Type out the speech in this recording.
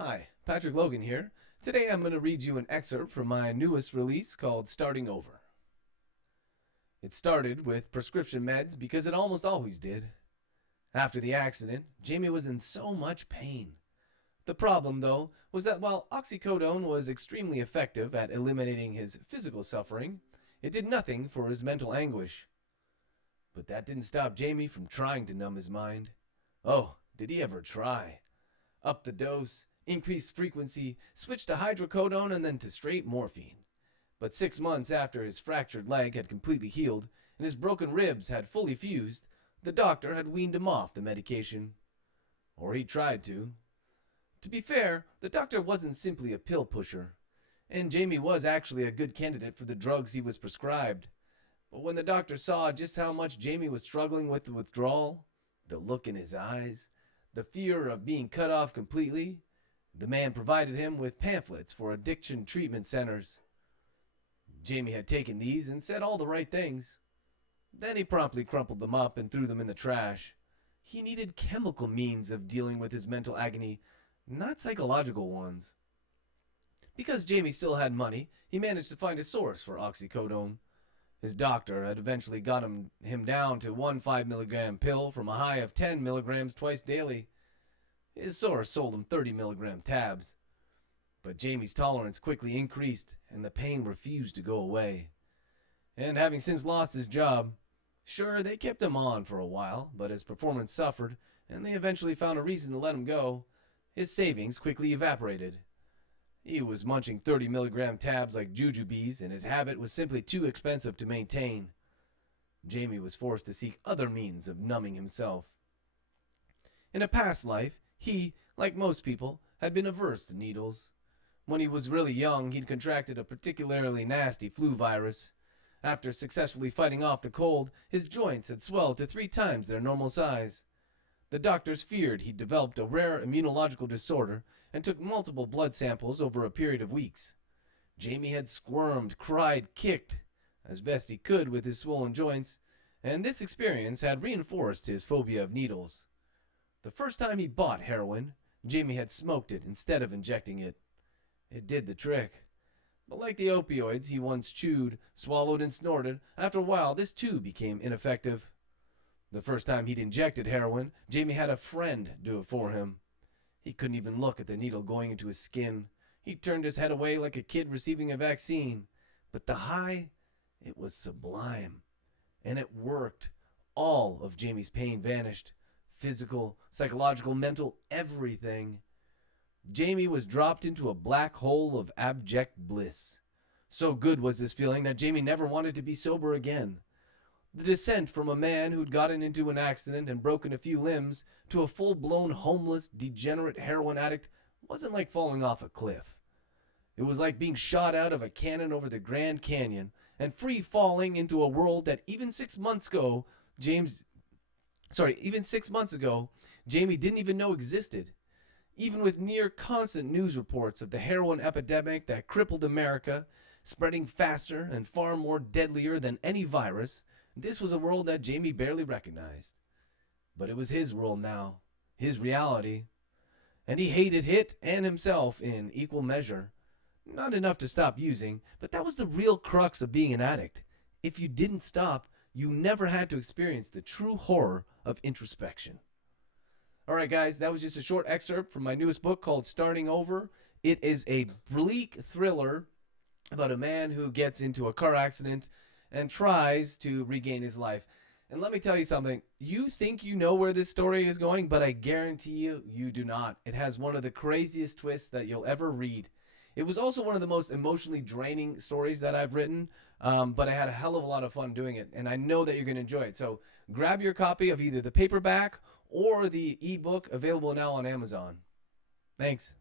Hi, Patrick Logan here. Today I'm going to read you an excerpt from my newest release called Starting Over. It started with prescription meds because it almost always did. After the accident, Jamie was in so much pain. The problem, though, was that while oxycodone was extremely effective at eliminating his physical suffering, it did nothing for his mental anguish. But that didn't stop Jamie from trying to numb his mind. Oh, did he ever try? Up the dose, increased frequency, switched to hydrocodone and then to straight morphine. But 6 months after his fractured leg had completely healed and his broken ribs had fully fused, the doctor had weaned him off the medication. Or he tried to. To be fair, the doctor wasn't simply a pill pusher, and Jamie was actually a good candidate for the drugs he was prescribed. But when the doctor saw just how much Jamie was struggling with the withdrawal, the look in his eyes, the fear of being cut off completely, the man provided him with pamphlets for addiction treatment centers. Jamie had taken these and said all the right things. Then he promptly crumpled them up and threw them in the trash. He needed chemical means of dealing with his mental agony, not psychological ones. Because Jamie still had money, he managed to find a source for oxycodone. His doctor had eventually got him down to one 5 mg pill from a high of 10 mg twice daily. His source sold him 30 mg tabs. But Jamie's tolerance quickly increased, and the pain refused to go away. And having since lost his job, sure, they kept him on for a while, but his performance suffered, and they eventually found a reason to let him go. His savings quickly evaporated. He was munching 30 mg tabs like jujubes, and his habit was simply too expensive to maintain. Jamie was forced to seek other means of numbing himself. In a past life, he, like most people, had been averse to needles. When he was really young, he'd contracted a particularly nasty flu virus. After successfully fighting off the cold, his joints had swelled to 3 times their normal size. The doctors feared he'd developed a rare immunological disorder and took multiple blood samples over a period of weeks. Jamie had squirmed, cried, kicked, as best he could with his swollen joints, and this experience had reinforced his phobia of needles. The first time he bought heroin, Jamie had smoked it instead of injecting it. It did the trick. But like the opioids he once chewed, swallowed, and snorted, after a while this too became ineffective. The first time he'd injected heroin, Jamie had a friend do it for him. He couldn't even look at the needle going into his skin. He turned his head away like a kid receiving a vaccine. But the high, it was sublime. And it worked. All of Jamie's pain vanished. Physical, psychological, mental, everything. Jamie was dropped into a black hole of abject bliss. So good was this feeling that Jamie never wanted to be sober again. The descent from a man who'd gotten into an accident and broken a few limbs to a full-blown homeless, degenerate heroin addict wasn't like falling off a cliff. It was like being shot out of a cannon over the Grand Canyon and free-falling into a world that even 6 months ago, Jamie didn't even know existed. Even with near constant news reports of the heroin epidemic that crippled America, spreading faster and far more deadlier than any virus, this was a world that Jamie barely recognized. But it was his world now, his reality. And he hated it and himself in equal measure. Not enough to stop using, but that was the real crux of being an addict. If you didn't stop, you never had to experience the true horror of introspection. Alright guys, that was just a short excerpt from my newest book called Starting Over. It is a bleak thriller about a man who gets into a car accident and tries to regain his life. And let me tell you something, you think you know where this story is going, but I guarantee you, you do not. It has one of the craziest twists that you'll ever read. It was also one of the most emotionally draining stories that I've written, but I had a hell of a lot of fun doing it, and I know that you're going to enjoy it. So grab your copy of either the paperback or the ebook, available now on Amazon. Thanks.